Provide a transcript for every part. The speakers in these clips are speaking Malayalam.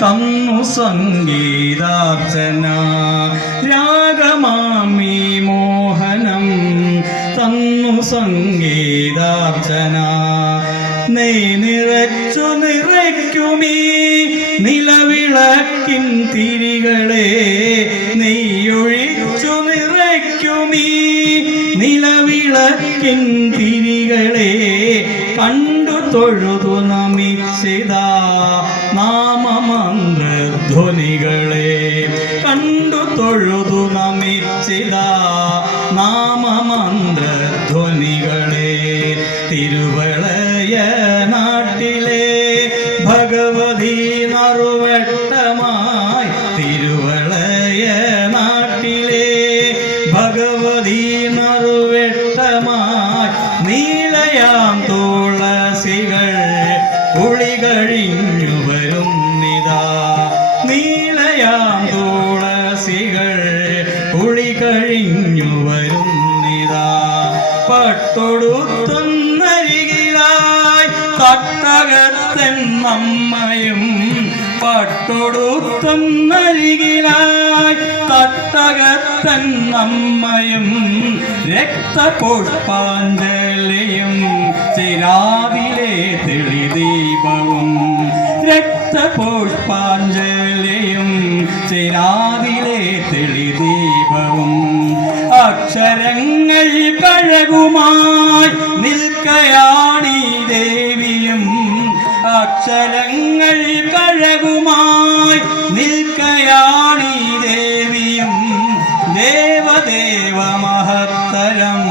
തന്നു സംഗീതാർച്ചന. രാഗമാമി മോഹനം തന്നു സംഗീതാർച്ചന. നെയ് നിറച്ചു നിറയ്ക്കുമീ നിലവിളക്കിൻ തിരികളെ, നെയ്യൊഴിച്ചു നിറയ്ക്കുമീ നിലവിളക്കിൻ തിരികളെ. കണ്ടു തൊഴുതു നമിച്ചിതാ നാമമന്ത്രധ്വനികളെ. കണ്ടു തൊഴുതു നമിച്ചിതാ നാമമന്ത്രധ്വനികളെ. തിരുവളയ നാട്ടിലെ ഭഗവതി നറുവട്ടമായി, തിരുവളയ നാട്ടിലെ ഭഗവതി നറുവട്ടമായി. നീലയാം തുളസികൾ കുളികഴിഞ്ഞു വരുന്നിതാ, നീലയാം തുളസികൾ കുളികഴിഞ്ഞു വരുന്നിതാ. പട്ടൊടുത്തുന്നരികിലായി തട്ടകത്തൻ അമ്മയും, പട്ടൊടുത്തുന്നരികിലായി തട്ടകത്തൻ അമ്മയും. രക്തപുഷ്പാഞ്ജലിയും ചിരാതിലെ തെളിദീപവും, രക്തപുഷ്പാഞ്ജലിയും ചിരാതിലെ തെളിദീപവും. അക്ഷരങ്ങൾ കഴകുമായി നിൽക്കയാണീ ദേവിയും, അക്ഷരങ്ങൾ കഴകുമായി നിൽക്കയാണീ ദേവിയും. ദേവദേവ മഹത്തരം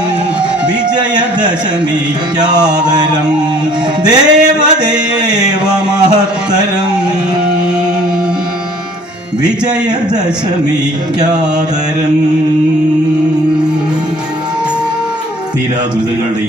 വിജയദശമിക്കാദരം, ദേവദേവ മഹത്തരം വിജയദശമിക്കാദരം. തീരാദുരിതങ്ങളുടെയും